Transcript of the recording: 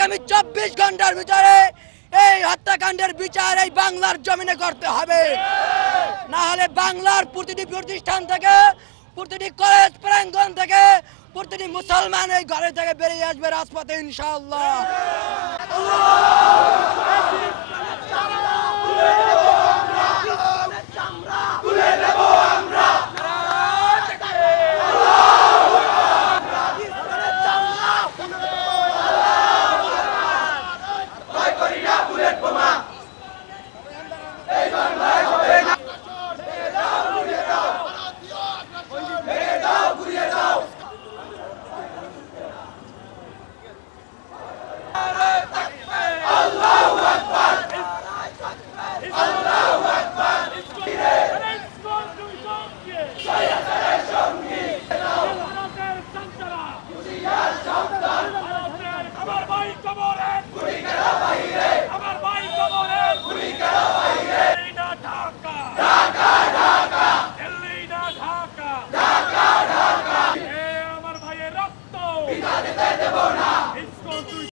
আগামী 24 ঘন্টার ভিতরে এই হত্যাকাণ্ডের বিচার এই বাংলার জমিনে করতে হবে। না হলে বাংলার প্রতিটি প্রতিষ্ঠান থেকে, প্রতিটি কলেজ প্রাঙ্গণ থেকে, প্রতিটি মুসলমান এই ঘরে থেকে বেরিয়ে আসবে রাজপথে ইনশাআল্লাহ।